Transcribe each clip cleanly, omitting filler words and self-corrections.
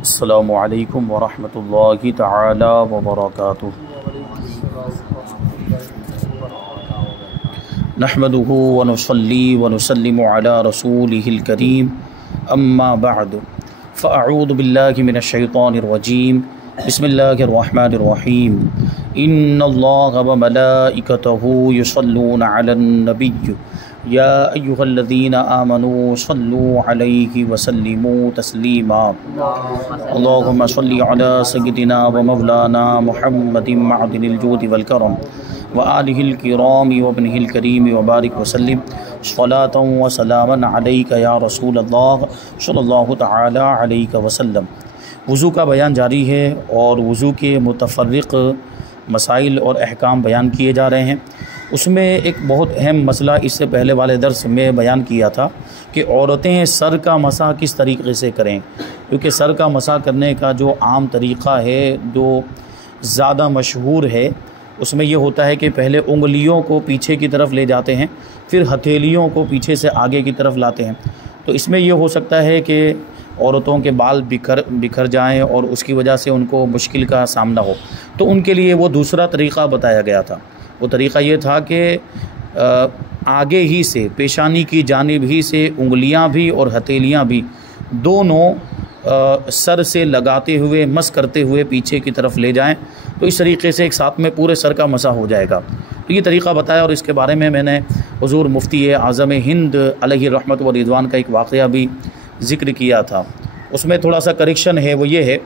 السلام علیکم ورحمۃ اللہ تعالی وبرکاتہ۔ نحمده ونصلي ونسلم على رسوله الكريم اما بعد فاعوذ باللہ من الشیطان الرجیم بسم اللہ الرحمن الرحیم ان اللہ وملائکتہ یصلون علی النبی یا ایہا الذین آمنوا صلوا علیہ وسلموا تسلیما اللہم صلی علی سیدنا ومولانا محمد معدن الجود والکرم وآلہ الکرام وابنہ الکریم وبارک وسلم صلاۃ وسلاما علیک یا رسول اللہ صلی اللہ تعالی علیہ وسلم۔ وضو کا بیان جاری ہے اور وضو کے متفرق مسائل اور احکام بیان کیے جا رہے ہیں۔ اس میں ایک بہت اہم مسئلہ اس سے پہلے والے درس میں بیان کیا تھا کہ عورتیں سر کا مسح کس طریقے سے کریں، کیونکہ سر کا مسح کرنے کا جو عام طریقہ ہے جو زیادہ مشہور ہے اس میں یہ ہوتا ہے کہ پہلے انگلیوں کو پیچھے کی طرف لے جاتے ہیں، پھر ہتھیلیوں کو پیچھے سے آگے کی طرف لاتے ہیں۔ تو اس میں یہ ہو سکتا ہے کہ عورتوں کے بال بکھر جائیں اور اس کی وجہ سے ان کو مشکل کا سامنا ہو، تو ان کے لیے وہ دوسرا طریقہ بتایا گیا تھا۔ وہ طریقہ یہ تھا کہ آگے ہی سے پیشانی کی جانب ہی سے انگلیاں بھی اور ہتھیلیاں بھی دونوں سر سے لگاتے ہوئے مس کرتے ہوئے پیچھے کی طرف لے جائیں، تو اس طریقے سے ایک ساتھ میں پورے سر کا مسح ہو جائے گا۔ تو یہ طریقہ بتایا اور اس کے بارے میں نے حضور مفتی اعظم ہند علیہ رحمت و رضوان کا ایک واقعہ بھی ذکر کیا تھا۔ اس میں تھوڑا سا کریکشن ہے، وہ یہ ہے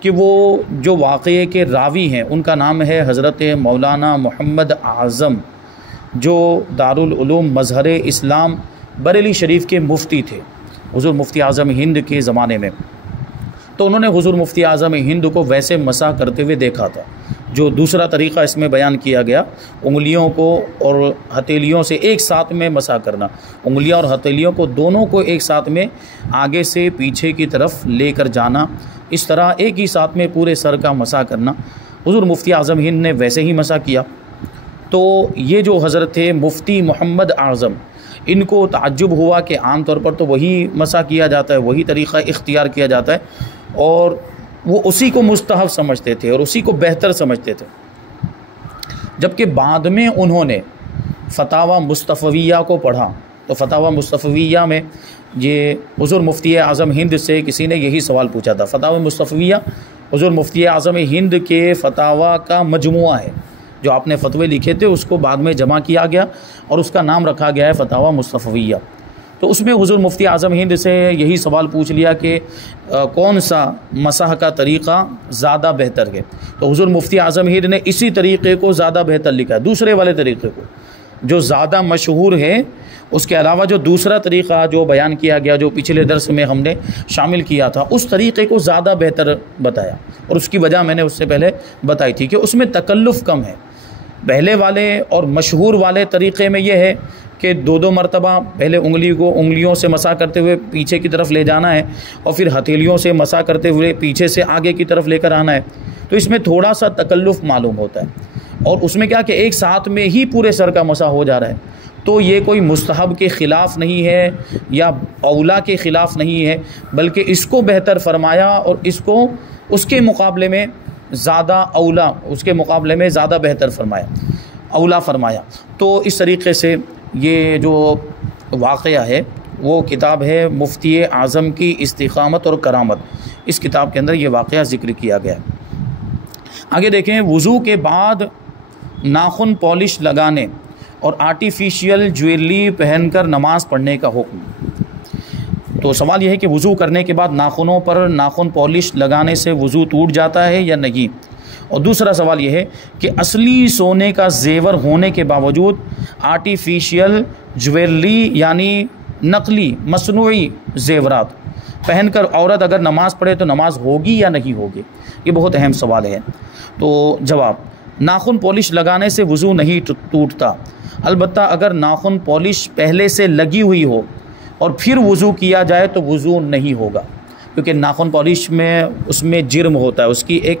کہ وہ جو واقعے کے راوی ہیں ان کا نام ہے حضرت مولانا محمد اعظم، جو دارالعلوم مظہر اسلام بریلی شریف کے مفتی تھے حضور مفتی اعظم ہند کے زمانے میں۔ تو انہوں نے حضور مفتی اعظم ہند کو ویسے مسح کرتے ہوئے دیکھا تھا جو دوسرا طریقہ اس میں بیان کیا گیا، انگلیوں کو اور ہتھیلیوں سے ایک ساتھ میں مسح کرنا، انگلیاں اور ہتھیلیوں کو دونوں کو ایک ساتھ میں آگے سے پیچھے کی طرف لے کر جانا، اس طرح ایک ہی ساتھ میں پورے سر کا مسح کرنا۔ حضور مفتی اعظم ہند نے ویسے ہی مسح کیا۔ تو یہ جو حضرت تھے مفتی محمد اعظم، ان کو تعجب ہوا کہ عام طور پر تو وہی مسح کیا جاتا ہے، وہی طریقہ اختیار کیا جاتا ہے، اور وہ اسی کو مستحب سمجھتے تھے اور اسی کو بہتر سمجھتے تھے۔ جبکہ بعد میں انہوں نے فتاوی مصطفیہ کو پڑھا، تو فتاوی مصطفیہ میں یہ حضور مفتی اعظم ہند سے کسی نے یہی سوال پوچھا تھا۔ فتاوی مصطفیہ حضور مفتی اعظم ہند کے فتاوی کا مجموعہ ہے، جو آپ نے فتوے لکھے تھے اس کو بعد میں جمع کیا گیا اور اس کا نام رکھا گیا ہے فتاوی مصطفیہ۔ تو اس میں حضور مفتی اعظم ہند سے یہی سوال پوچھ لیا کہ کون سا مسح کا طریقہ زیادہ بہتر ہے، تو حضور مفتی اعظم ہند نے اسی طریقے کو زیادہ بہتر لکھا ہے، دوسرے والے طریقے کو جو زیادہ مشہور ہے، اس کے علاوہ جو دوسرا طریقہ جو بیان کیا گیا جو پچھلے درس میں ہم نے شامل کیا تھا، اس طریقے کو زیادہ بہتر بتایا، اور اس کی وجہ میں نے اس سے پہلے بتائی تھی کہ اس میں تکلف کم ہے۔ پہلے والے اور مشہور والے طریقے میں یہ ہے کہ دو مرتبہ پہلے انگلیوں سے مسح کرتے ہوئے پیچھے کی طرف لے جانا ہے، اور پھر ہتھیلیوں سے مسح کرتے ہوئے پیچھے سے آگے کی طرف لے کر آنا ہے۔ تو اس میں تھوڑا سا تکلف معلوم ہوتا ہے، اور اس میں کیا کہ ایک ساتھ میں ہی پورے سر کا مسح ہو جا رہا ہے۔ تو یہ کوئی مستحب کے خلاف نہیں ہے یا اولا کے خلاف نہیں ہے، بلکہ اس کو بہتر فرمایا اور اس کو اس کے مقابلے میں زیادہ اولا، اس کے مقابلے میں زیادہ بہتر فرمایا، اولا فرمایا۔ تو اس طریقے سے یہ جو واقعہ ہے وہ کتاب ہے مفتی اعظم کی استقامت اور کرامت، اس کتاب کے اندر یہ واقعہ ذکر کیا گیا ہے۔ آگے دیکھیں، وضو کے بعد ناخن پالش لگانے اور آرٹیفیشیل جویلری پہن کر نماز پڑھنے کا حکم۔ تو سوال یہ ہے کہ وضو کرنے کے بعد ناخنوں پر ناخن پالش لگانے سے وضو ٹوٹ جاتا ہے یا نہیں، اور دوسرا سوال یہ ہے کہ اصلی سونے کا زیور ہونے کے باوجود آرٹیفیشیل جویلری یعنی نقلی مصنوعی زیورات پہن کر عورت اگر نماز پڑھے تو نماز ہوگی یا نہیں ہوگی؟ یہ بہت اہم سوال ہے۔ تو جواب، ناخن پالش لگانے سے وضو نہیں ٹوٹتا، البتہ اگر ناخن پالش پہلے سے لگی ہوئی ہو اور پھر وضو کیا جائے تو وضو نہیں ہوگا، کیونکہ ناخن پالش میں اس میں جرم ہوتا ہے، اس کی ایک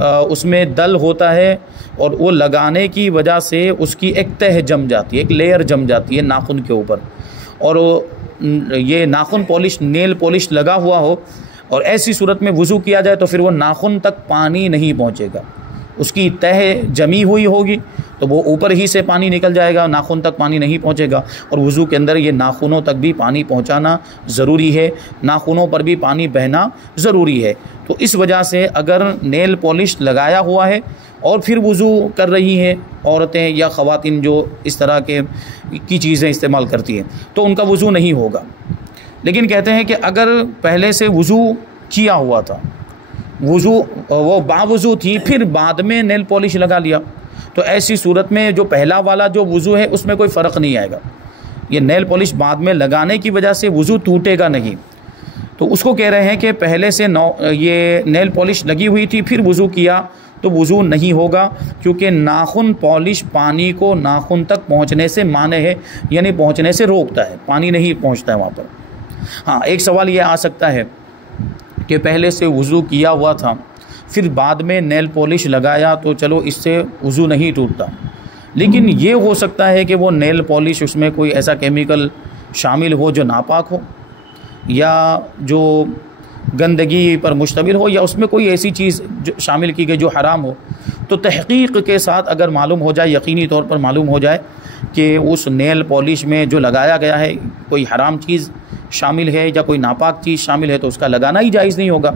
اس میں دل ہوتا ہے، اور وہ لگانے کی وجہ سے اس کی ایک تہ جم جاتی ہے، ایک لیئر جم جاتی ہے ناخن کے اوپر، اور یہ ناخن پالش نیل پالش لگا ہوا ہو اور ایسی صورت میں وضو کیا جائے تو پھر وہ ناخن تک پانی نہیں پہنچے گا، اس کی تہ جمی ہوئی ہوگی تو وہ اوپر ہی سے پانی نکل جائے گا، ناخن تک پانی نہیں پہنچے گا۔ اور وضو کے اندر یہ ناخنوں تک بھی پانی پہنچانا ضروری ہے، ناخنوں پر بھی پانی بہنا ضروری ہے۔ تو اس وجہ سے اگر نیل پالش لگایا ہوا ہے اور پھر وضو کر رہی ہیں عورتیں یا خواتین جو اس طرح کی چیزیں استعمال کرتی ہیں تو ان کا وضو نہیں ہوگا۔ لیکن کہتے ہیں کہ اگر پہلے سے وضو کیا ہوا تھا، وضو وہ باوضو تھی، پھر بعد میں نیل پالش لگا لیا، تو ایسی صورت میں جو پہلا والا جو وضو ہے اس میں کوئی فرق نہیں آئے گا۔ یہ نیل پالش بعد میں لگانے کی وجہ سے وضو ٹوٹے گا نہیں۔ تو اس کو کہہ رہے ہیں کہ پہلے سے یہ نیل پالش لگی ہوئی تھی پھر وضو کیا تو وضو نہیں ہوگا، کیونکہ ناخن پالش پانی کو ناخن تک پہنچنے سے مانع ہے، یعنی پہنچنے سے روکتا ہے، پانی نہیں پہنچتا ہے وہاں پر۔ ہاں، ایک سوال یہ آ سکتا ہے کہ پہلے سے وضو کیا ہوا تھا پھر بعد میں نیل پالش لگایا تو چلو اس سے وضو نہیں ٹوٹتا، لیکن یہ ہو سکتا ہے کہ وہ نیل پالش اس میں کوئی ایسا کیمیکل شامل ہو جو ناپاک ہو، یا جو گندگی پر مشتمل ہو، یا اس میں کوئی ایسی چیز جو شامل کی گئی جو حرام ہو۔ تو تحقیق کے ساتھ اگر معلوم ہو جائے، یقینی طور پر معلوم ہو جائے کہ اس نیل پالش میں جو لگایا گیا ہے کوئی حرام چیز شامل ہے یا کوئی ناپاک چیز شامل ہے، تو اس کا لگانا ہی جائز نہیں ہوگا،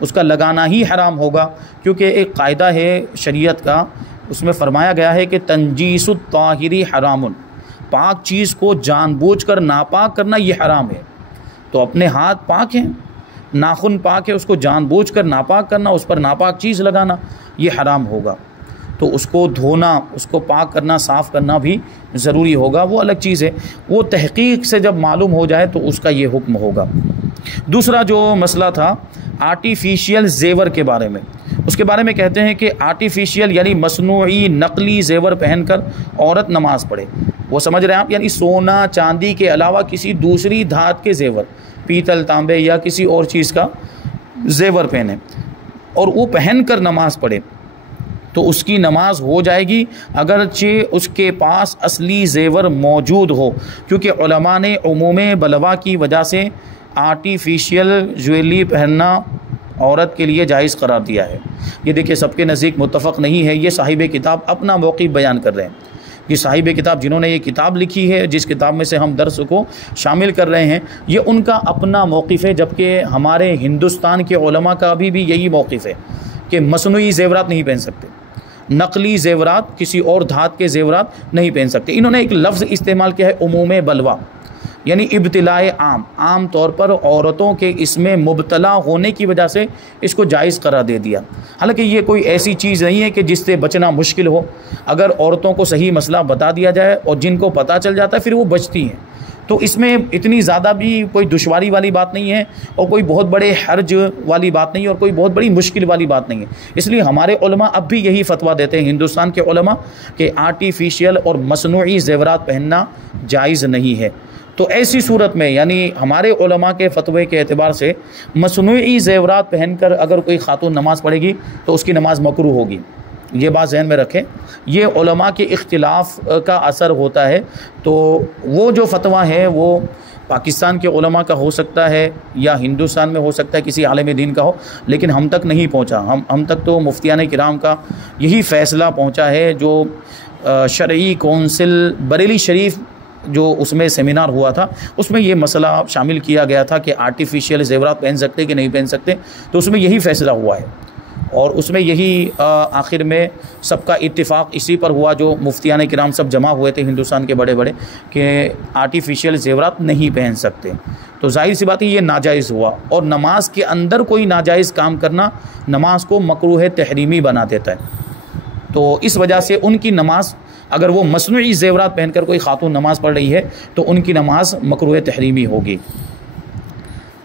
اس کا لگانا ہی حرام ہوگا، کیونکہ ایک قاعدہ ہے شریعت کا، اس میں فرمایا گیا ہے کہ تنجیس الطاہری حرام، پاک چیز کو جان بوجھ کر ناپاک کرنا یہ حرام ہے۔ تو اپنے ہاتھ پاک ہیں، ناخن پاک ہے، اس کو جان بوجھ کر ناپاک کرنا، اس پر ناپاک چیز لگانا یہ حرام ہوگا۔ تو اس کو دھونا، اس کو پاک کرنا، صاف کرنا بھی ضروری ہوگا، وہ الگ چیز ہے، وہ تحقیق سے جب معلوم ہو جائے تو اس کا یہ حکم ہوگا۔ دوسرا جو مسئلہ تھا آرٹیفیشیل زیور کے بارے میں، اس کے بارے میں کہتے ہیں کہ آرٹیفیشیل یعنی مصنوعی نقلی زیور پہن کر عورت نماز پڑھے، وہ سمجھ رہے ہیں آپ، یعنی سونا چاندی کے علاوہ کسی دوسری دھات کے زیور، پیتل تانبے یا کسی اور چیز کا زیور پہنے اور وہ پہن کر نماز پڑھے تو اس کی نماز ہو جائے گی اگرچہ اس کے پاس اصلی زیور موجود ہو، کیونکہ علماء نے عموم بلوا کی وجہ سے آرٹیفیشیل جویلری پہننا عورت کے لیے جائز قرار دیا ہے۔ یہ دیکھیں سب کے نزدیک متفق نہیں ہے، یہ صاحب کتاب اپنا موقف بیان کر رہے ہیں، یہ صاحب کتاب جنہوں نے یہ کتاب لکھی ہے، جس کتاب میں سے ہم درس کو شامل کر رہے ہیں، یہ ان کا اپنا موقف ہے، جبکہ ہمارے ہندوستان کے علماء کا بھی یہی موقف ہے کہ مصنوعی زیورات نہیں پہن سکتے، نقلی زیورات، کسی اور دھات کے زیورات نہیں پہن سکتے۔ انہوں نے ایک لفظ استعمال کیا ہے عموم بلوا، یعنی ابتلاء عام طور پر عورتوں کے اس میں مبتلا ہونے کی وجہ سے اس کو جائز قرار دے دیا۔ حالانکہ یہ کوئی ایسی چیز نہیں ہے کہ جس سے بچنا مشکل ہو، اگر عورتوں کو صحیح مسئلہ بتا دیا جائے اور جن کو پتہ چل جاتا ہے پھر وہ بچتی ہیں، تو اس میں اتنی زیادہ بھی کوئی دشواری والی بات نہیں ہے اور کوئی بہت بڑے حرج والی بات نہیں ہے اور کوئی بہت بڑی مشکل والی بات نہیں ہے۔ اس لیے ہمارے علماء اب بھی یہی فتویٰ دیتے ہیں ہندوستان کے علماء کہ آرٹیفیشیل اور مصنوعی زیورات پہننا جائز نہیں ہے۔ تو ایسی صورت میں یعنی ہمارے علماء کے فتوے کے اعتبار سے مصنوعی زیورات پہن کر اگر کوئی خاتون نماز پڑھے گی تو اس کی نماز مکروہ ہوگی، یہ بات ذہن میں رکھیں، یہ علماء کے اختلاف کا اثر ہوتا ہے۔ تو وہ جو فتویٰ ہے وہ پاکستان کے علماء کا ہو سکتا ہے یا ہندوستان میں ہو سکتا ہے کسی عالم دین کا ہو، لیکن ہم تک نہیں پہنچا، ہم تک تو مفتیان کرام کا یہی فیصلہ پہنچا ہے جو شرعی کونسل بریلی شریف جو اس میں سیمینار ہوا تھا اس میں یہ مسئلہ شامل کیا گیا تھا کہ آرٹیفیشیل زیورات پہن سکتے کہ نہیں پہن سکتے، تو اس میں یہی فیصلہ ہوا ہے اور اس میں یہی آخر میں سب کا اتفاق اسی پر ہوا، جو مفتیان کرام سب جمع ہوئے تھے ہندوستان کے بڑے بڑے، کہ آرٹیفیشیل زیورات نہیں پہن سکتے۔ تو ظاہر سی بات ہے یہ ناجائز ہوا، اور نماز کے اندر کوئی ناجائز کام کرنا نماز کو مکروہ تحریمی بنا دیتا ہے۔ تو اس وجہ سے ان کی نماز، اگر وہ مصنوعی زیورات پہن کر کوئی خاتون نماز پڑھ رہی ہے تو ان کی نماز مکروہ تحریمی ہوگی۔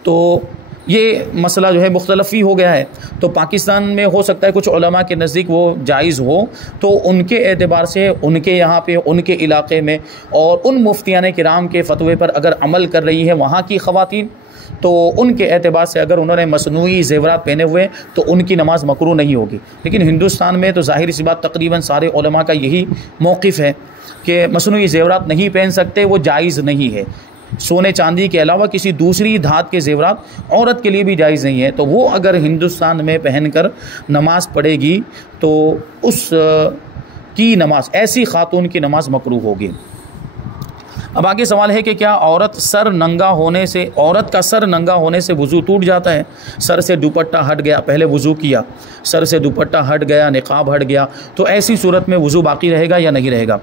تو یہ مسئلہ جو ہے مختلف ہی ہو گیا ہے، تو پاکستان میں ہو سکتا ہے کچھ علماء کے نزدیک وہ جائز ہو، تو ان کے اعتبار سے ان کے یہاں پہ ان کے علاقے میں اور ان مفتیان کرام کے فتوے پر اگر عمل کر رہی ہے وہاں کی خواتین، تو ان کے اعتبار سے اگر انہوں نے مصنوعی زیورات پہنے ہوئے تو ان کی نماز مکروہ نہیں ہوگی۔ لیکن ہندوستان میں تو ظاہر سی بات تقریباً سارے علماء کا یہی موقف ہے کہ مصنوعی زیورات نہیں پہن سکتے، وہ جائز نہیں ہے۔ سونے چاندی کے علاوہ کسی دوسری دھات کے زیورات عورت کے لیے بھی جائز نہیں ہے، تو وہ اگر ہندوستان میں پہن کر نماز پڑھے گی تو اس کی نماز، ایسی خاتون کی نماز مکروہ ہوگی۔ اب آگے سوال ہے کہ کیا عورت کا سر ننگا ہونے سے وضو ٹوٹ جاتا ہے؟ سر سے دوپٹہ ہٹ گیا، پہلے وضو کیا، سر سے دوپٹہ ہٹ گیا، نقاب ہٹ گیا، تو ایسی صورت میں وضو باقی رہے گا یا نہیں رہے گا؟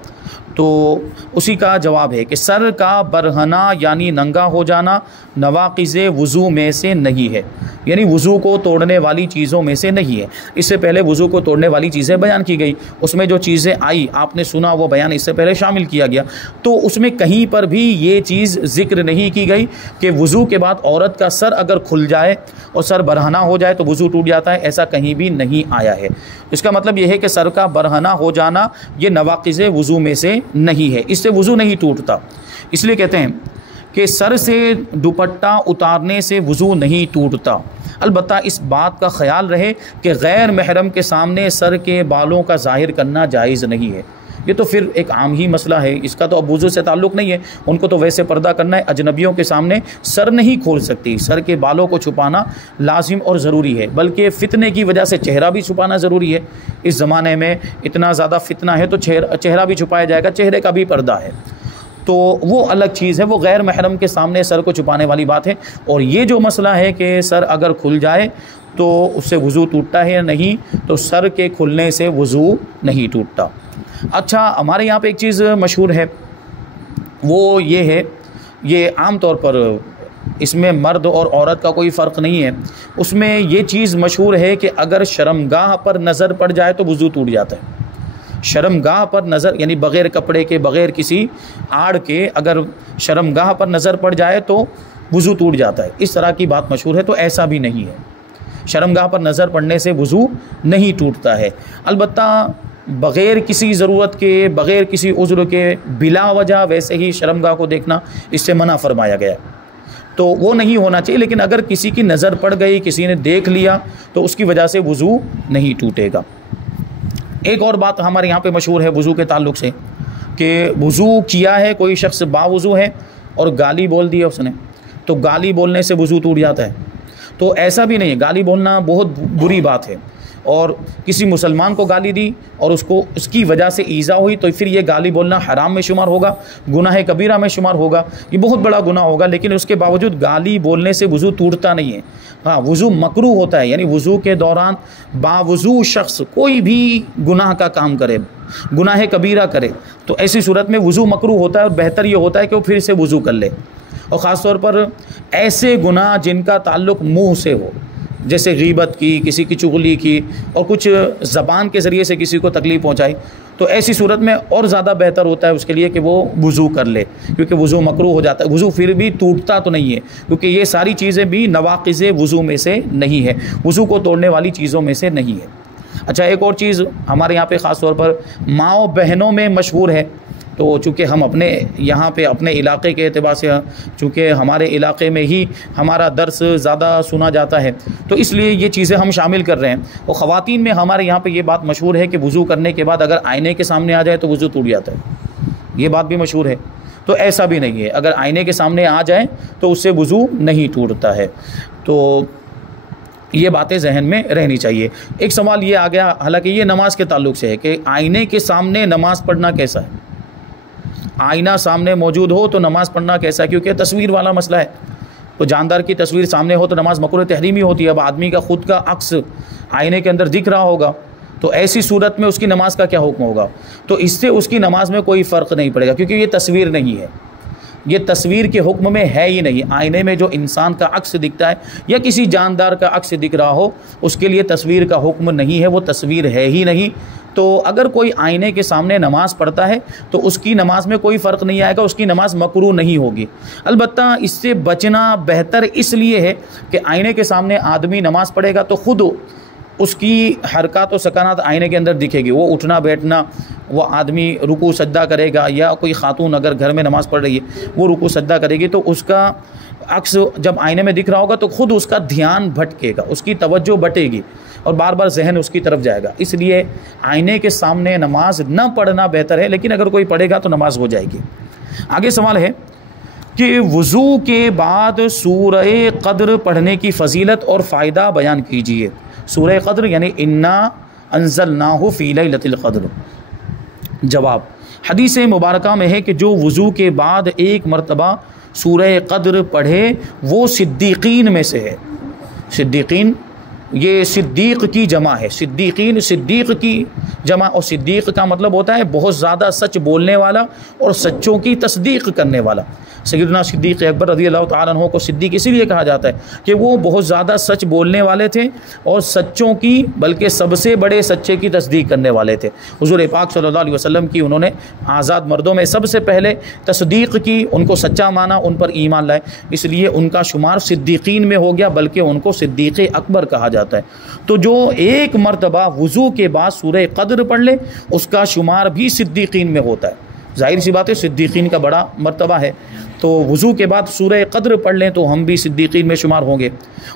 تو اسی کا جواب ہے کہ سر کا برہنہ یعنی ننگا ہو جانا نواقض وضو میں سے نہیں ہے، یعنی وضو کو توڑنے والی چیزوں میں سے نہیں ہے۔ اس سے پہلے وضو کو توڑنے والی چیزیں بیان کی گئی، اس میں جو چیزیں آئی آپ نے سنا وہ بیان اس سے پہلے شامل کیا گیا، تو اس میں کہیں پر بھی یہ چیز ذکر نہیں کی گئی کہ وضو کے بعد عورت کا سر اگر کھل جائے اور سر برہنہ ہو جائے تو وضو ٹوٹ جاتا ہے، ایسا کہیں بھی نہیں آیا ہے۔ اس کا مطلب یہ ہے کہ سر کا برہنہ ہو جانا یہ نواقض وضو میں سے نہیں ہے، اس سے وضو نہیں ٹوٹتا۔ اس لیے کہتے ہیں کہ سر سے دوپٹہ اتارنے سے وضو نہیں ٹوٹتا، البتہ اس بات کا خیال رہے کہ غیر محرم کے سامنے سر کے بالوں کا ظاہر کرنا جائز نہیں ہے۔ یہ تو پھر ایک عام ہی مسئلہ ہے، اس کا تو اب وضو سے تعلق نہیں ہے، ان کو تو ویسے پردہ کرنا ہے، اجنبیوں کے سامنے سر نہیں کھول سکتی، سر کے بالوں کو چھپانا لازم اور ضروری ہے، بلکہ فتنے کی وجہ سے چہرہ بھی چھپانا ضروری ہے۔ اس زمانے میں اتنا زیادہ فتنہ ہے تو چہرہ بھی چھپایا جائے گا، چہرے کا بھی پردہ ہے، تو وہ الگ چیز ہے، وہ غیر محرم کے سامنے سر کو چھپانے والی بات ہے۔ اور یہ جو مسئلہ ہے کہ سر اگر کھل جائے تو اس سے وضو ٹوٹتا ہے یا نہیں، تو سر کے کھلنے سے وضو نہیں ٹوٹتا۔ اچھا، ہمارے یہاں پہ ایک چیز مشہور ہے، وہ یہ ہے، یہ عام طور پر اس میں مرد اور عورت کا کوئی فرق نہیں ہے، اس میں یہ چیز مشہور ہے کہ اگر شرمگاہ پر نظر پڑ جائے تو وضو ٹوٹ جاتا ہے۔ شرمگاہ پر نظر یعنی بغیر کپڑے کے، بغیر کسی آڑ کے اگر شرمگاہ پر نظر پڑ جائے تو وضو ٹوٹ جاتا ہے، اس طرح کی بات مشہور ہے، تو ایسا بھی نہیں ہے، شرمگاہ پر نظر پڑنے سے وضو نہیں ٹوٹتا ہے۔ البتہ بغیر کسی ضرورت کے، بغیر کسی عذر کے، بلا وجہ ویسے ہی شرمگاہ کو دیکھنا اس سے منع فرمایا گیا ہے، تو وہ نہیں ہونا چاہیے، لیکن اگر کسی کی نظر پڑ گئی، کسی نے دیکھ لیا تو اس کی وجہ سے وضو نہیں ٹوٹے گا۔ ایک اور بات ہمارے یہاں پہ مشہور ہے وضو کے تعلق سے کہ وضو کیا ہے کوئی شخص باوضو ہے اور گالی بول دی ہے اس نے، تو گالی بولنے سے وضو ٹوٹ جاتا ہے، تو ایسا بھی نہیں ہے، گالی بولنا بہت بری بات ہے، اور کسی مسلمان کو گالی دی اور اس کی وجہ سے ایذا ہوئی تو پھر یہ گالی بولنا حرام میں شمار ہوگا، گناہ کبیرہ میں شمار ہوگا، یہ بہت بڑا گناہ ہوگا، لیکن اس کے باوجود گالی بولنے سے وضو ٹوٹتا نہیں ہے۔ ہاں، وضو مکروہ ہوتا ہے، یعنی وضو کے دوران باوضو شخص کوئی بھی گناہ کا کام کرے، گناہ کبیرہ کرے، تو ایسی صورت میں وضو مکروہ ہوتا ہے، اور بہتر یہ ہوتا ہے کہ وہ پھر سے وضو کر لے، اور خاص طور پر ایسے گناہ جن کا تعلق منہ سے ہو، جیسے غیبت کی، کسی کی چغلی کی، اور کچھ زبان کے ذریعے سے کسی کو تکلیف پہنچائی، تو ایسی صورت میں اور زیادہ بہتر ہوتا ہے اس کے لیے کہ وہ وضو کر لے، کیونکہ وضو مکروہ ہو جاتا ہے، وضو پھر بھی ٹوٹتا تو نہیں ہے، کیونکہ یہ ساری چیزیں بھی نواقض وضو میں سے نہیں ہے، وضو کو توڑنے والی چیزوں میں سے نہیں ہے۔ اچھا، ایک اور چیز ہمارے یہاں پہ خاص طور پر ماؤں بہنوں میں مشہور ہے، تو چونکہ ہم اپنے یہاں پہ اپنے علاقے کے اعتبار سے، چونکہ ہمارے علاقے میں ہی ہمارا درس زیادہ سنا جاتا ہے، تو اس لیے یہ چیزیں ہم شامل کر رہے ہیں۔ اور خواتین میں ہمارے یہاں پہ یہ بات مشہور ہے کہ وضو کرنے کے بعد اگر آئینے کے سامنے آ جائے تو وضو ٹوٹ جاتا ہے، یہ بات بھی مشہور ہے، تو ایسا بھی نہیں ہے، اگر آئینے کے سامنے آ جائے تو اس سے وضو نہیں ٹوٹتا ہے، تو یہ باتیں ذہن میں رہنی چاہیے۔ ایک سوال یہ آ گیا، حالانکہ یہ نماز کے تعلق سے ہے، کہ آئینے کے سامنے نماز پڑھنا کیسا ہے؟ آئینہ سامنے موجود ہو تو نماز پڑھنا کیسا ہے؟ کیونکہ تصویر والا مسئلہ ہے، تو جاندار کی تصویر سامنے ہو تو نماز مکروہ تحریمی ہوتی ہے۔ اب آدمی کا خود کا عکس آئینے کے اندر دکھ رہا ہوگا تو ایسی صورت میں اس کی نماز کا کیا حکم ہوگا؟ تو اس سے اس کی نماز میں کوئی فرق نہیں پڑے گا، کیونکہ یہ تصویر نہیں ہے، یہ تصویر کے حکم میں ہے ہی نہیں۔ آئینے میں جو انسان کا عکس دکھتا ہے یا کسی جاندار کا عکس دکھ رہا ہو، اس کے لیے تصویر کا حکم نہیں ہے، وہ تصویر ہے ہی نہیں۔ تو اگر کوئی آئینے کے سامنے نماز پڑھتا ہے تو اس کی نماز میں کوئی فرق نہیں آئے گا، اس کی نماز مکروہ نہیں ہوگی۔ البتہ اس سے بچنا بہتر اس لیے ہے کہ آئینے کے سامنے آدمی نماز پڑھے گا تو خود اس کی حرکات و سکنات آئینے کے اندر دکھے گی، وہ اٹھنا بیٹھنا، وہ آدمی رکوع سجدہ کرے گا، یا کوئی خاتون اگر گھر میں نماز پڑھ رہی ہے وہ رکوع سجدہ کرے گی، تو اس کا عکس جب آئینے میں دکھ رہا ہوگا تو خود اس کا دھیان بھٹکے گا، اس کی توجہ بٹے گی اور بار بار ذہن اس کی طرف جائے گا۔ اس لیے آئینے کے سامنے نماز نہ پڑھنا بہتر ہے، لیکن اگر کوئی پڑھے گا تو نماز ہو جائے گی۔ آگے سوال ہے کہ وضو کے بعد سورہ قدر پڑھنے کی فضیلت اور فائدہ بیان کیجیے۔ سورہ قدر یعنی انا انزلناہ فی لیلۃ القدر۔ جواب، حدیث مبارکہ میں ہے کہ جو وضو کے بعد ایک مرتبہ سورہ قدر پڑھے وہ صدیقین میں سے ہے۔ صدیقین یہ صدیق کی جمع ہے، صدیقین صدیق کی جمع، اور صدیق کا مطلب ہوتا ہے بہت زیادہ سچ بولنے والا اور سچوں کی تصدیق کرنے والا۔ سیدنا صدیق اکبر رضی اللہ تعالیٰ عنہ کو صدیق اسی لیے کہا جاتا ہے کہ وہ بہت زیادہ سچ بولنے والے تھے اور سچوں کی بلکہ سب سے بڑے سچے کی تصدیق کرنے والے تھے۔ حضور پاک صلی اللہ علیہ وسلم کی انہوں نے آزاد مردوں میں سب سے پہلے تصدیق کی، ان کو سچا مانا، ان پر ایمان لائے، اس لیے ان کا شمار صدیقین میں ہو گیا، بلکہ ان کو صدیق اکبر کہا جاتا ہے۔ تو جو ایک مرتبہ وضو کے بعد سورہ قدر پڑھ لے اس کا شمار بھی صدیقین میں ہوتا ہے۔ ظاہر سی بات ہے صدیقین کا بڑا مرتبہ ہے، تو وضو کے بعد سورہ قدر پڑھ لیں تو ہم بھی صدیقین میں شمار ہوں گے،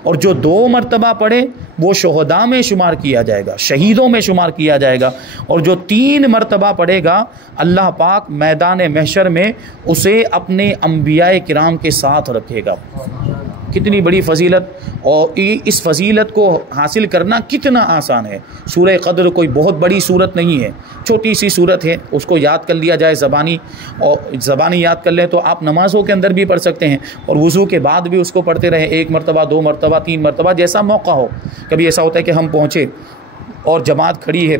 اور جو 2 مرتبہ پڑھے وہ شہداء میں شمار کیا جائے گا، شہیدوں میں شمار کیا جائے گا، اور جو 3 مرتبہ پڑھے گا اللہ پاک میدان محشر میں اسے اپنے انبیاء کرام کے ساتھ رکھے گا۔ کتنی بڑی فضیلت، اور اس فضیلت کو حاصل کرنا کتنا آسان ہے۔ سورہ قدر کوئی بہت بڑی صورت نہیں ہے، چھوٹی سی صورت ہے، اس کو یاد کر لیا جائے زبانی، اور زبانی یاد کر لیں تو آپ نمازوں کے اندر بھی پڑھ سکتے ہیں، اور وضو کے بعد بھی اس کو پڑھتے رہیں، 1 مرتبہ 2 مرتبہ 3 مرتبہ جیسا موقع ہو۔ کبھی ایسا ہوتا ہے کہ ہم پہنچے اور جماعت کھڑی ہے،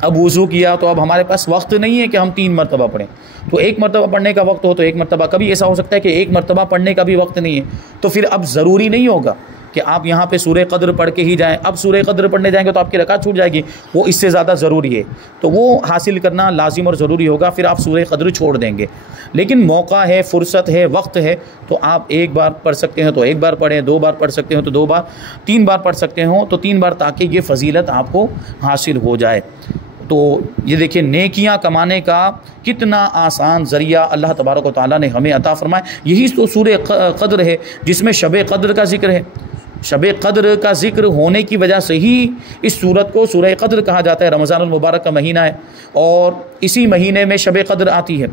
اب وضو کیا تو اب ہمارے پاس وقت نہیں ہے کہ ہم 3 مرتبہ پڑھیں، تو 1 مرتبہ پڑھنے کا وقت ہو تو 1 مرتبہ، کبھی ایسا ہو سکتا ہے کہ 1 مرتبہ پڑھنے کا بھی وقت نہیں ہے، تو پھر اب ضروری نہیں ہوگا کہ آپ یہاں پہ سورہ قدر پڑھ کے ہی جائیں، اب سورہ قدر پڑھنے جائیں گے تو آپ کی رکعت چھوٹ جائے گی، وہ اس سے زیادہ ضروری ہے، تو وہ حاصل کرنا لازم اور ضروری ہوگا، پھر آپ سورہ قدر چھوڑ دیں گے۔ لیکن موقع ہے، فرصت ہے، وقت ہے، تو آپ 1 بار پڑھ سکتے ہیں تو 1 بار پڑھیں، 2 بار پڑھ سکتے ہیں تو 2 بار، 3 بار پڑھ سکتے ہوں تو 3 بار، تاکہ یہ فضیلت آپ کو حاصل ہو جائے۔ تو یہ دیکھیں نیکیاں کمانے کا کتنا آسان ذریعہ اللہ تبارک و تعالیٰ نے ہمیں عطا فرمایا۔ یہی تو سورہ قدر ہے جس میں شب قدر کا ذکر ہے۔ شب قدر کا ذکر ہونے کی وجہ سے ہی اس سورت کو سورہ قدر کہا جاتا ہے۔ رمضان المبارک کا مہینہ ہے اور اسی مہینے میں شب قدر آتی ہے،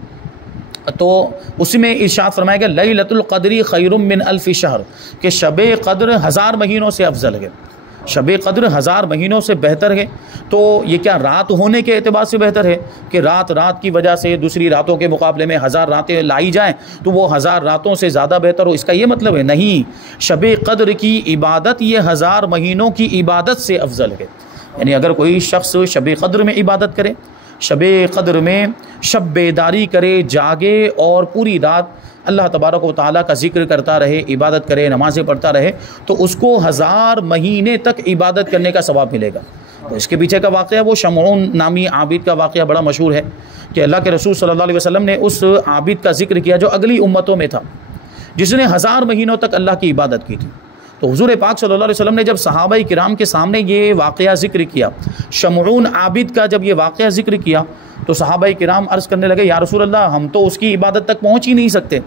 تو اس میں ارشاد فرمایا گیا لیلۃ القدر خیر من 1000 شہر، کہ شب قدر 1000 مہینوں سے افضل ہے، شب قدر 1000 مہینوں سے بہتر ہے۔ تو یہ کیا رات ہونے کے اعتبار سے بہتر ہے کہ رات کی وجہ سے دوسری راتوں کے مقابلے میں 1000 راتیں لائی جائیں تو وہ 1000 راتوں سے زیادہ بہتر ہو، اس کا یہ مطلب ہے؟ نہیں، شب قدر کی عبادت یہ 1000 مہینوں کی عبادت سے افضل ہے۔ یعنی اگر کوئی شخص شب قدر میں عبادت کرے، شب قدر میں شب بیداری کرے، جاگے اور پوری رات اللہ تبارک و تعالیٰ کا ذکر کرتا رہے، عبادت کرے، نمازیں پڑھتا رہے، تو اس کو 1000 مہینے تک عبادت کرنے کا ثواب ملے گا۔ تو اس کے پیچھے کا واقعہ وہ شمعون نامی عابد کا واقعہ بڑا مشہور ہے کہ اللہ کے رسول صلی اللہ علیہ وسلم نے اس عابد کا ذکر کیا جو اگلی امتوں میں تھا، جس نے 1000 مہینوں تک اللہ کی عبادت کی تھی۔ تو حضور پاک صلی اللہ علیہ وسلم نے جب صحابہ کرام کے سامنے یہ واقعہ ذکر کیا، شمعون عابد کا جب یہ واقعہ ذکر کیا، تو صحابہ کرام عرض کرنے لگے یا رسول اللہ، ہم تو اس کی عبادت تک پہنچ ہی نہیں سکتے،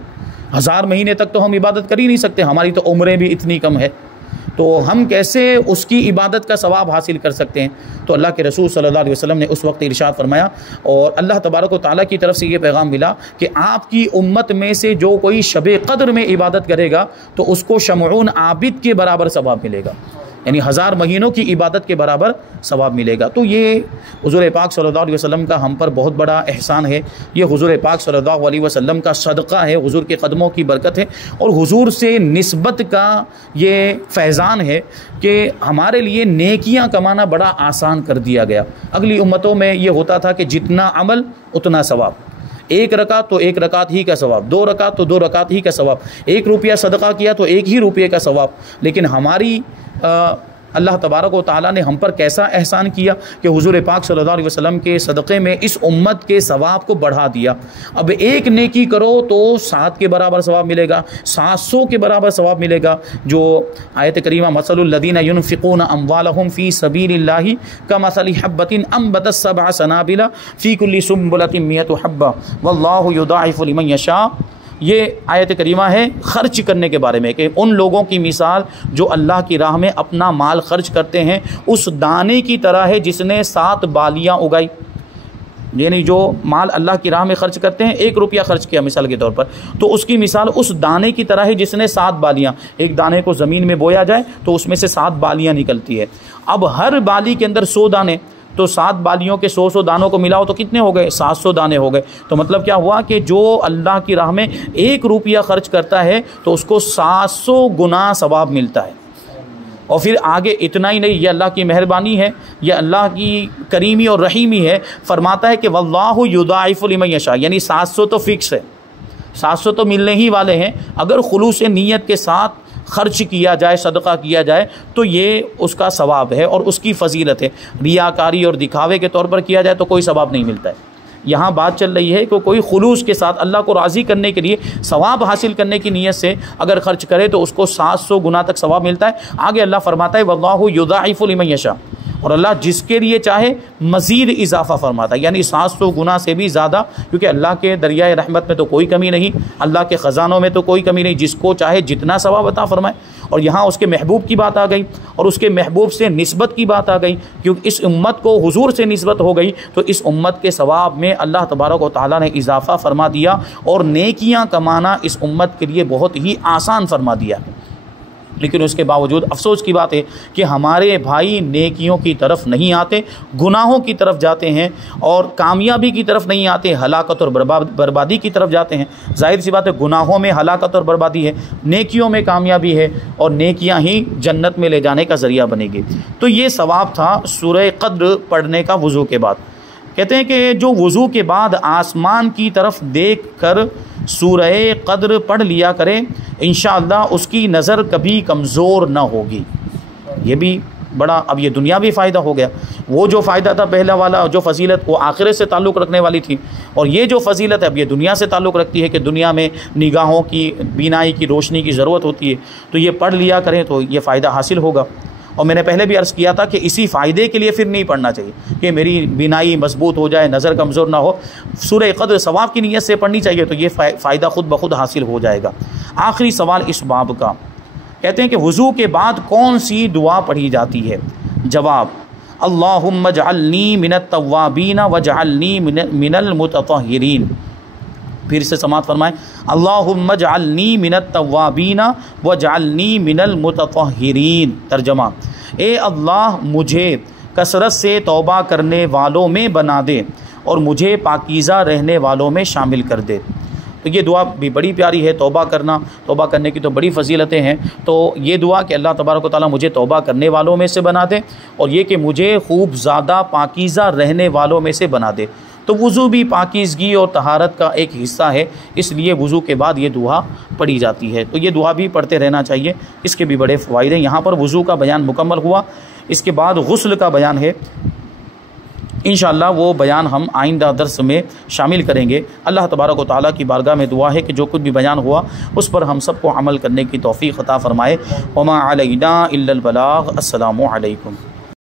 1000 مہینے تک تو ہم عبادت کر ہی نہیں سکتے، ہماری تو عمریں بھی اتنی کم ہے، تو ہم کیسے اس کی عبادت کا ثواب حاصل کر سکتے ہیں؟ تو اللہ کے رسول صلی اللہ علیہ وسلم نے اس وقت ارشاد فرمایا، اور اللہ تبارک و تعالیٰ کی طرف سے یہ پیغام ملا کہ آپ کی امت میں سے جو کوئی شب قدر میں عبادت کرے گا تو اس کو شمعون عابد کے برابر ثواب ملے گا، یعنی 1000 مہینوں کی عبادت کے برابر ثواب ملے گا۔ تو یہ حضور پاک صلی اللہ علیہ وسلم کا ہم پر بہت بڑا احسان ہے، یہ حضور پاک صلی اللہ علیہ وسلم کا صدقہ ہے، حضور کے قدموں کی برکت ہے، اور حضور سے نسبت کا یہ فیضان ہے کہ ہمارے لیے نیکیاں کمانا بڑا آسان کر دیا گیا۔ اگلی امتوں میں یہ ہوتا تھا کہ جتنا عمل اتنا ثواب، 1 رکعت تو 1 رکعت ہی کا ثواب، 2 رکعت تو 2 رکعت ہی کا ثواب، 1 روپیہ صدقہ کیا تو 1 ہی روپیے کا ثواب۔ لیکن ہماری اللہ تبارک و تعالیٰ نے ہم پر کیسا احسان کیا کہ حضور پاک صلی اللہ علیہ وسلم کے صدقے میں اس امت کے ثواب کو بڑھا دیا۔ اب 1 نیکی کرو تو 7 کے برابر ثواب ملے گا، 700 کے برابر ثواب ملے گا۔ جو آیت کریمہ مثل الذین ينفقون اموالهم فی سبیل اللہ کمثل حبۃ انبتت 7 سنابل فی کل سنبلۃ 100 حبۃ واللہ یضاعف لمن یشاء، یہ آیت کریمہ ہے خرچ کرنے کے بارے میں کہ ان لوگوں کی مثال جو اللہ کی راہ میں اپنا مال خرچ کرتے ہیں اس دانے کی طرح ہے جس نے 7 بالیاں اگائی، یعنی جو مال اللہ کی راہ میں خرچ کرتے ہیں، 1 روپیہ خرچ کیا مثال کے طور پر، تو اس کی مثال اس دانے کی طرح ہے جس نے 7 بالیاں، ایک دانے کو زمین میں بویا جائے تو اس میں سے 7 بالیاں نکلتی ہے۔ اب ہر بالی کے اندر 100 دانے، تو 7 بالیوں کے 100 دانوں کو ملاؤ تو کتنے ہو گئے؟ 700 دانے ہو گئے۔ تو مطلب کیا ہوا کہ جو اللہ کی راہ میں 1 روپیہ خرچ کرتا ہے تو اس کو 700 گنا ثواب ملتا ہے۔ اور پھر آگے اتنا ہی نہیں، یہ اللہ کی مہربانی ہے، یہ اللہ کی کریمی اور رحیمی ہے، فرماتا ہے کہ واللہ یضاعف لمن یشاء، یعنی 700 تو فکس ہے، 700 تو ملنے ہی والے ہیں۔ اگر خلوص نیت کے ساتھ خرچ کیا جائے، صدقہ کیا جائے تو یہ اس کا ثواب ہے اور اس کی فضیلت ہے۔ ریاکاری اور دکھاوے کے طور پر کیا جائے تو کوئی ثواب نہیں ملتا ہے۔ یہاں بات چل رہی ہے کہ کوئی خلوص کے ساتھ اللہ کو راضی کرنے کے لیے ثواب حاصل کرنے کی نیت سے اگر خرچ کرے تو اس کو 700 گنا تک ثواب ملتا ہے۔ آگے اللہ فرماتا ہے واللہ یضاعف لمن یشاء، اور اللہ جس کے لیے چاہے مزید اضافہ فرماتا ہے، یعنی 700 گنا سے بھی زیادہ، کیونکہ اللہ کے دریائے رحمت میں تو کوئی کمی نہیں، اللہ کے خزانوں میں تو کوئی کمی نہیں، جس کو چاہے جتنا ثواب عطا فرمائے۔ اور یہاں اس کے محبوب کی بات آ گئی اور اس کے محبوب سے نسبت کی بات آ گئی، کیونکہ اس امت کو حضور سے نسبت ہو گئی تو اس امت کے ثواب میں اللہ تبارک و تعالیٰ نے اضافہ فرما دیا اور نیکیاں کمانا اس امت کے لیے بہت ہی آسان فرما دیا۔ لیکن اس کے باوجود افسوس کی بات ہے کہ ہمارے بھائی نیکیوں کی طرف نہیں آتے، گناہوں کی طرف جاتے ہیں اور کامیابی کی طرف نہیں آتے، ہلاکت اور بربادی کی طرف جاتے ہیں۔ ظاہر سی بات ہے گناہوں میں ہلاکت اور بربادی ہے، نیکیوں میں کامیابی ہے، اور نیکیاں ہی جنت میں لے جانے کا ذریعہ بنے گی۔ تو یہ ثواب تھا سورہ قدر پڑھنے کا وضو کے بعد۔ کہتے ہیں کہ جو وضو کے بعد آسمان کی طرف دیکھ کر سورہ قدر پڑھ لیا کرے، انشاءاللہ اس کی نظر کبھی کمزور نہ ہوگی۔ یہ بھی بڑا، اب یہ دنیاوی فائدہ ہو گیا۔ وہ جو فائدہ تھا پہلا والا، جو فضیلت وہ آخرت سے تعلق رکھنے والی تھی، اور یہ جو فضیلت ہے اب یہ دنیا سے تعلق رکھتی ہے کہ دنیا میں نگاہوں کی بینائی کی روشنی کی ضرورت ہوتی ہے، تو یہ پڑھ لیا کریں تو یہ فائدہ حاصل ہوگا۔ اور میں نے پہلے بھی عرض کیا تھا کہ اسی فائدے کے لیے پھر نہیں پڑھنا چاہیے کہ میری بینائی مضبوط ہو جائے، نظر کمزور نہ ہو۔ سورہ قدر ثواب کی نیت سے پڑھنی چاہیے تو یہ فائدہ خود بخود حاصل ہو جائے گا۔ آخری سوال اس باب کا، کہتے ہیں کہ وضو کے بعد کون سی دعا پڑھی جاتی ہے؟ جواب، اللہم اجعلنی من التوابین واجعلنی من المتطہرین۔ پھر سے سماعت فرمائیں، اللہم اجعلنی من التوابین واجعلنی من المتطہرین۔ ترجمہ، اے اللہ مجھے کثرت سے توبہ کرنے والوں میں بنا دے اور مجھے پاکیزہ رہنے والوں میں شامل کر دے۔ تو یہ دعا بھی بڑی پیاری ہے، توبہ کرنا، توبہ کرنے کی تو بڑی فضیلتیں ہیں۔ تو یہ دعا کہ اللہ تبارک و تعالیٰ مجھے توبہ کرنے والوں میں سے بنا دے، اور یہ کہ مجھے خوب زیادہ پاکیزہ رہنے والوں میں سے بنا دے۔ تو وضو بھی پاکیزگی اور طہارت کا ایک حصہ ہے، اس لیے وضو کے بعد یہ دعا پڑھی جاتی ہے۔ تو یہ دعا بھی پڑھتے رہنا چاہیے، اس کے بھی بڑے فوائد ہیں۔ یہاں پر وضو کا بیان مکمل ہوا، اس کے بعد غسل کا بیان ہے، انشاءاللہ وہ بیان ہم آئندہ درس میں شامل کریں گے۔ اللہ تبارک و تعالیٰ کی بارگاہ میں دعا ہے کہ جو کچھ بھی بیان ہوا اس پر ہم سب کو عمل کرنے کی توفیق عطا فرمائے۔ وما علینا الا البلاغ۔ السلام علیکم۔